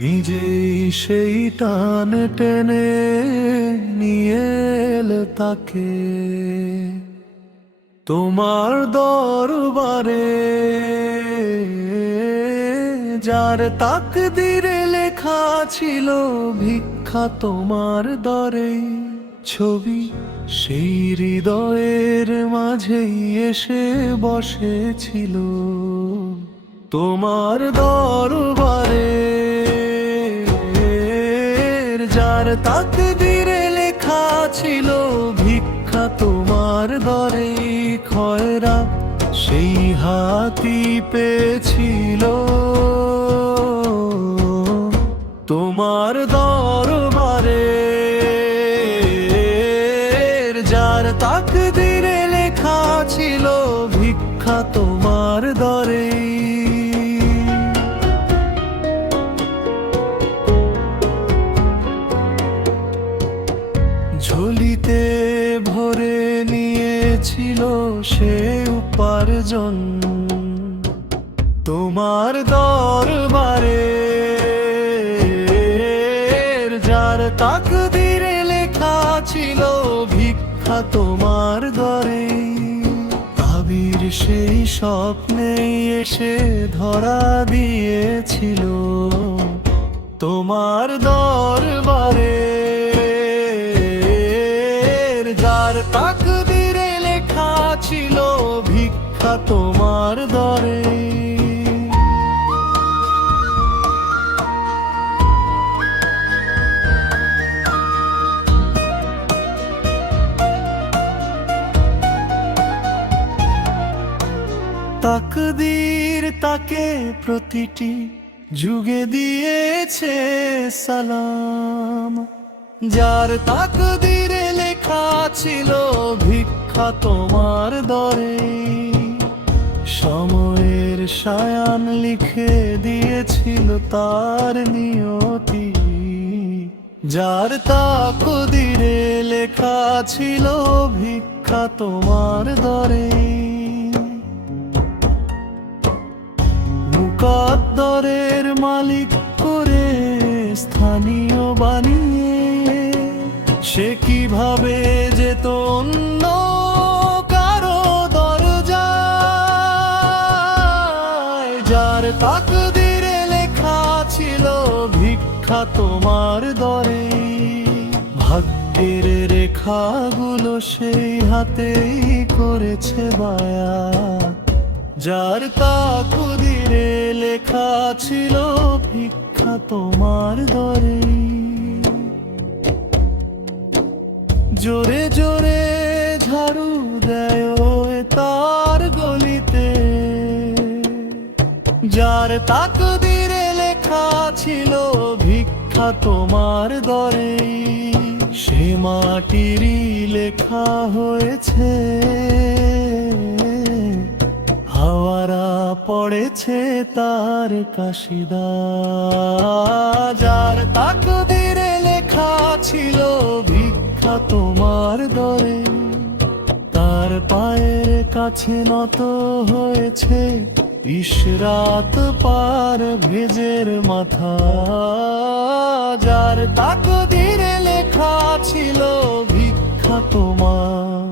নিজেই সেই টান টেনে নিয়ে এলে তাকে তোমার দরবারে, যার তাকদীরে লেখা ছিল ভিক্ষা তোমার দরে। ছবি সেই হৃদয়ের মাঝেই এসে বসেছিল তোমার দরবারে, যার তাকদীরে লেখা ছিল ভিক্ষা তোমার দরে। খয়রা সেই হাতি পেয়েছিল তোমার দরবারে, যার তাকদীরে লেখা ছিল ভিক্ষা তোমার দরে। ঝুলিতে ভরে নিয়েছিল সে উপার্জন তোমার দরবারে, যার তাকদীরে লেখা ছিল ভিক্ষা তোমার দরে। আবির সেই স্বপ্নে এসে ধরা দিয়েছিল তোমার দরবারে, যার তাকদীরে লেখা ছিল ভিক্ষা তোমার দরে। তাকদীর তাকে প্রতিটি যুগে দিয়েছে সালাম, যার তাকদীরে লেখা ছিল ভিক্ষা তোমার দরে। সময়ের সায়ান লিখে দিয়েছিল তার নিয়তি, যার তাকদীরে লেখা ছিল ভিক্ষা তোমার দরে। মুকদ্দরের মালিক করে স্থানীয় বানিয়ে সে কিভাবে যেত অন্য কারো দরজায়, যার তাকদীরে লেখা ছিল ভিক্ষা তোমার দরে। ভাগ্যের রেখাগুলো সেই হাতেই করেছে বায়া, যার তাকদীরে লেখা ছিল ভিক্ষা তোমার দরে। জোরে জোরে ঝাড়ু দেয় তার গলিতে, যার তাকদীরে লেখা ছিল ভিক্ষা তোমার দরে। সে মাটিরই লেখা হয়েছে, হাওয়ারা পড়েছে তার কাশিদা, যার তাকদীরে লেখা ছিল ভিক্ষা তোমার দরে। তার পায়ের কাছে নত হয়েছে ইশরাত পার ভেজের মাথা, যার তাকদীরে লেখা ছিল ভিক্ষা তোমার।